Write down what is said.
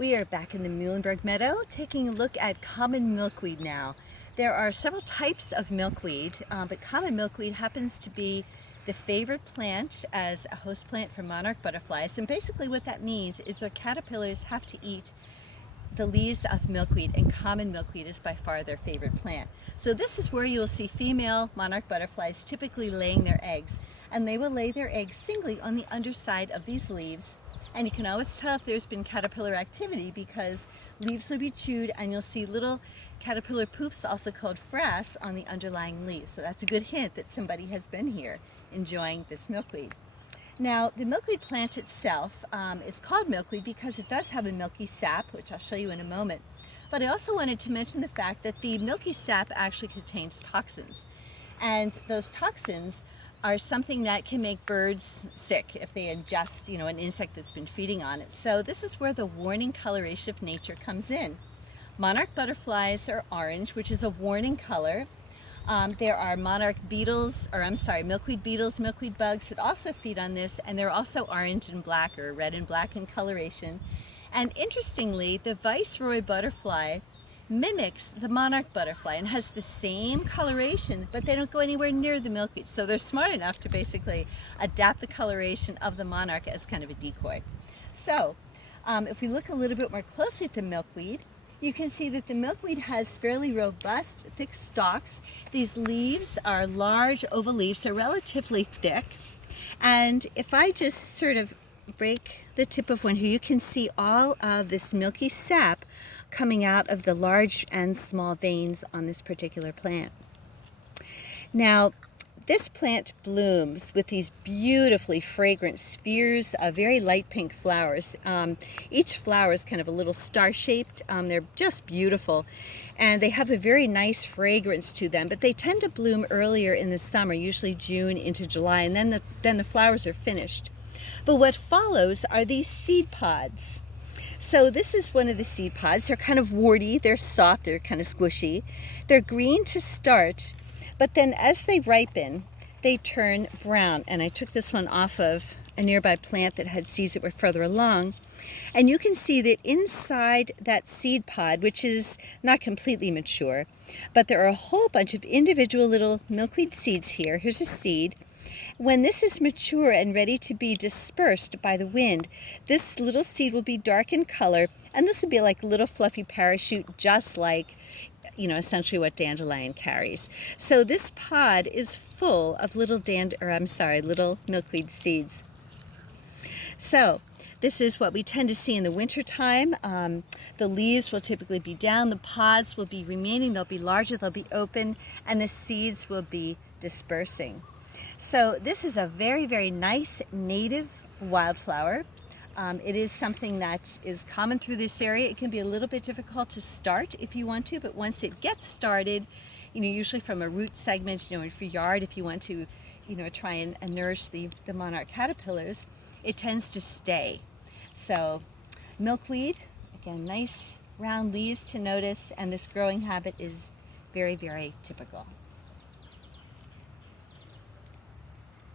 We are back in the Muhlenberg Meadow taking a look at common milkweed now. There are several types of milkweed, but common milkweed happens to be the favorite plant as a host plant for monarch butterflies. And basically what that means is their caterpillars have to eat the leaves of milkweed, and common milkweed is by far their favorite plant. So this is where you'll see female monarch butterflies typically laying their eggs. And they will lay their eggs singly on the underside of these leaves. And you can always tell if there's been caterpillar activity because leaves will be chewed and you'll see little caterpillar poops, also called frass, on the underlying leaves. So that's a good hint that somebody has been here enjoying this milkweed. Now, the milkweed plant itself, it's called milkweed because it does have a milky sap, which I'll show you in a moment. But I also wanted to mention the fact that the milky sap actually contains toxins. And those toxins are something that can make birds sick if they ingest, an insect that's been feeding on it. So this is where the warning coloration of nature comes in. Monarch butterflies are orange, which is a warning color. There are milkweed beetles, milkweed bugs that also feed on this, and they're also orange and black or red and black in coloration. And interestingly, the viceroy butterfly mimics the monarch butterfly and has the same coloration, but they don't go anywhere near the milkweed. So they're smart enough to basically adapt the coloration of the monarch as kind of a decoy. So if we look a little bit more closely at the milkweed, you can see that the milkweed has fairly robust, thick stalks. These leaves are large oval leaves, so relatively thick. And if I just sort of break the tip of one here, you can see all of this milky sap coming out of the large and small veins on this particular plant. Now, this plant blooms with these beautifully fragrant spheres of very light pink flowers. Each flower is kind of a little star-shaped. They're just beautiful, and they have a very nice fragrance to them, but they tend to bloom earlier in the summer, usually June into July, and then the flowers are finished. But what follows are these seed pods. So this is one of the seed pods. They're kind of warty, they're soft, they're kind of squishy. They're green to start, but then as they ripen, they turn brown. And I took this one off of a nearby plant that had seeds that were further along. And you can see that inside that seed pod, which is not completely mature, but there are a whole bunch of individual little milkweed seeds here. Here's a seed. When this is mature and ready to be dispersed by the wind, this little seed will be dark in color, and this will be like a little fluffy parachute, just like, essentially what dandelion carries. So this pod is full of little milkweed seeds. So this is what we tend to see in the wintertime. The leaves will typically be down, the pods will be remaining, they'll be larger, they'll be open, and the seeds will be dispersing. So this is a very, very nice native wildflower. It is something that is common through this area. It can be a little bit difficult to start if you want to, but once it gets started, usually from a root segment, in your yard, if you want to, try and nourish the monarch caterpillars, it tends to stay. So milkweed, again, nice round leaves to notice, and this growing habit is very, very typical.